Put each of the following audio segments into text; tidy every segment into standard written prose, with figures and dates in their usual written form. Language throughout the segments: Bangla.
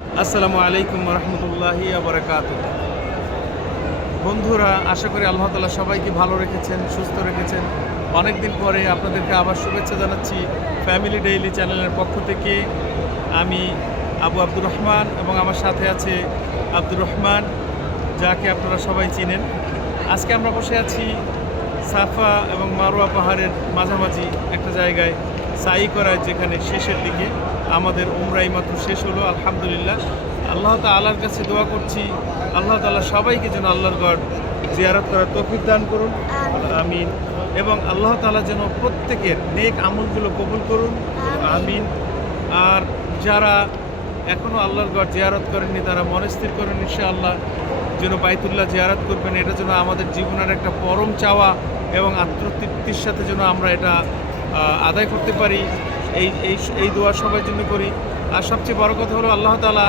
আসসালামু আলাইকুম রহমতুল্লাহি বারাকাতুহু। বন্ধুরা, আশা করি আল্লাহ তাআলা সবাইকে ভালো রেখেছেন, সুস্থ রেখেছেন। অনেক দিন পরে আপনাদেরকে আবার শুভেচ্ছা জানাচ্ছি ফ্যামিলি ডেইলি চ্যানেলের পক্ষ থেকে। আমি আবু আব্দুর রহমান এবং আমার সাথে আছে আব্দুর রহমান, যাকে আপনারা সবাই চিনেন। আজকে আমরা বসে আছি সাফা এবং মারোয়া পাহাড়ের মাঝামাঝি একটা জায়গায় সাই করায়, যেখানে শেষের দিকে আমাদের উমরাই মাত্র শেষ হলো আলহামদুলিল্লাহ। আল্লাহ তাআলার কাছে দোয়া করছি আল্লাহ তাআলা সবাইকে যেন আল্লাহর গড় জিয়ারত করার তৌফিক দান করুন, আমিন। এবং আল্লাহ তাআলা যেন প্রত্যেকের নেক আমলগুলো কবুল করুন, আমিন। আর যারা এখনও আল্লাহর গড় জিয়ারত করেননি তারা মনে স্থির করেন ইনশাআল্লাহ যেন বাইতুল্লাহ জিয়ারত করবেন। এটা যেন আমাদের জীবনের একটা পরম চাওয়া এবং আত্মতৃপ্তির সাথে যেন আমরা এটা আদায় করতে পারি। এই দোয়া সবার জন্য করি। আর সবচেয়ে বড় কথা হলো আল্লাহ তাআলা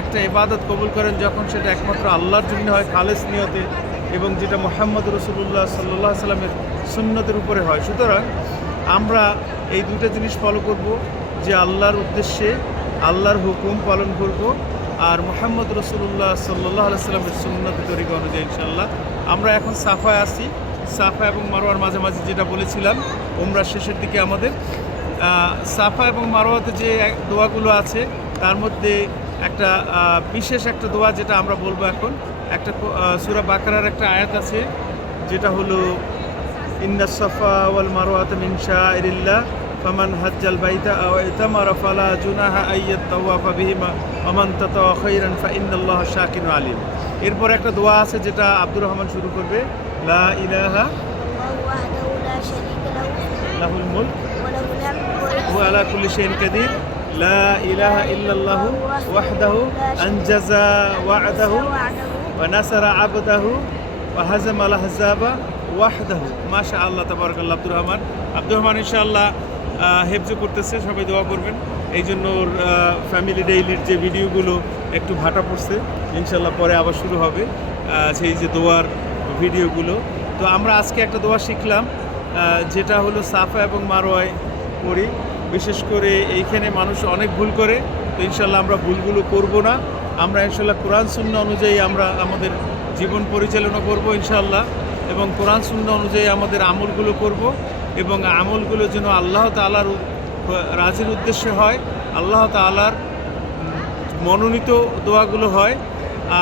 একটা ইবাদত কবুল করেন যখন সেটা একমাত্র আল্লাহর জন্য হয়, খালেস নিয়তে, এবং যেটা মুহাম্মদ রাসূলুল্লাহ সাল্লাল্লাহু আলাইহি সাল্লামের সুন্নতের উপরে হয়। সুতরাং আমরা এই দুটো জিনিস ফলো করব, যে আল্লাহর উদ্দেশ্যে আল্লাহর হুকুম পালন করব, আর মুহাম্মদ রাসূলুল্লাহ সাল্লাল্লাহু আলাইহি সাল্লামের সুন্নতের তরিকা অনুযায়ী ইনশাআল্লাহ। আমরা এখন সাফায় আছি, সাফা এবং মারোয়ার মাঝামাঝি, যেটা বলেছিলাম উমরা শেষের দিকে আমাদের। সাফা এবং মারোয়াতে যে দোয়াগুলো আছে তার মধ্যে একটা বিশেষ একটা দোয়া যেটা আমরা বলবো এখন, একটা সূরা বাকারার একটা আয়াত আছে, যেটা হলো ইন্নাস সাফা ওয়াল মারওয়াতা মিন শাআইরিল্লাহ ফামান হাজ্জাল বাইতা আও ইতামারা ফালা জুনাহা আইয়াতাওয়াফা বিহিমা ওয়া মান তাতাওয়া খাইরান ফা ইন্নাল্লাহা শাকিরুন আলিম। এরপর একটা দোয়া আছে যেটা আব্দুর রহমান শুরু করবে, লা ইলাহা লাহুল মুলক ওয়া আলা কুল্লি শাইইন কাদির, লা ইলাহা ইল্লাল্লাহু ওয়াহদাহু আনজাজা ওয়া'দাহু ওয়া নাসারা আবদাহু ওয়া হাজামাল আহজাবা ওয়াহদাহু। মাশাআল্লাহ, তাবারাকাল্লাহ। আব্দুর রহমান ইনশাআল্লাহ হেফজ করতেছে, সবাই দোয়া করবেন। এই জন্য ওর ফ্যামিলি ডেইলির যে ভিডিওগুলো একটু ভাটা পড়ছে, ইনশাআল্লাহ পরে আবার শুরু হবে সেই যে দোয়ার ভিডিওগুলো। তো আমরা আজকে একটা দোয়া শিখলাম, যেটা হলো সাফা এবং মারোয়ায় করি। বিশেষ করে এইখানে মানুষ অনেক ভুল করে, তো ইনশাআল্লাহ আমরা ভুলগুলো করব না। আমরা ইনশাআল্লাহ কোরআন সুন্নাহ অনুযায়ী আমরা আমাদের জীবন পরিচালনা করব ইনশাআল্লাহ, এবং কোরআন সুন্নাহ অনুযায়ী আমাদের আমলগুলো করব, এবং আমলগুলো যেন আল্লাহ তাআলার রাজির উদ্দেশ্যে হয়, আল্লাহ তাআলার মনোনীত দোয়াগুলো হয়,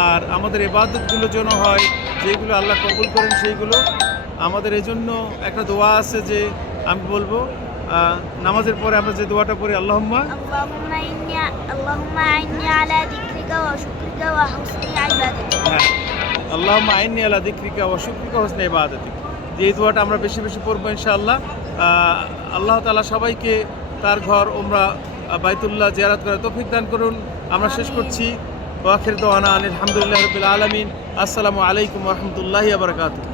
আর আমাদের ইবাদতগুলো যেন হয় যেগুলো আল্লাহ কবুল করেন সেইগুলো। আমাদের এই জন্য একটা দোয়া আছে যে আমি বলবো, নামাজের পরে আমরা যে দোয়াটা পড়ি, আল্লাহুম্মা আইন্নি আলা যিকরিকা ওয়া শুকরিকা ওয়া হুসনি ইবাদাতিক। আল্লাহুম্মা আইন্নি আলা যিকরিকা ওয়া শুকরিকা ওয়া হুসনি ইবাদাতিক। যে এই দোয়াটা আমরা বেশি বেশি পড়বো ইনশাআল্লাহ। আল্লাহ তাআলা সবাইকে তার ঘর উমরা বাইতুল্লাহ জিয়ারত করার তৌফিক দান করুন। আমরা শেষ করছি ওয়া আখির দাওয়ানা আলহামদুলিল্লাহি রাব্বিল আলামিন। আসসালামু আলাইকুম ওয়া রাহমাতুল্লাহি ওয়া বারাকাতুহু।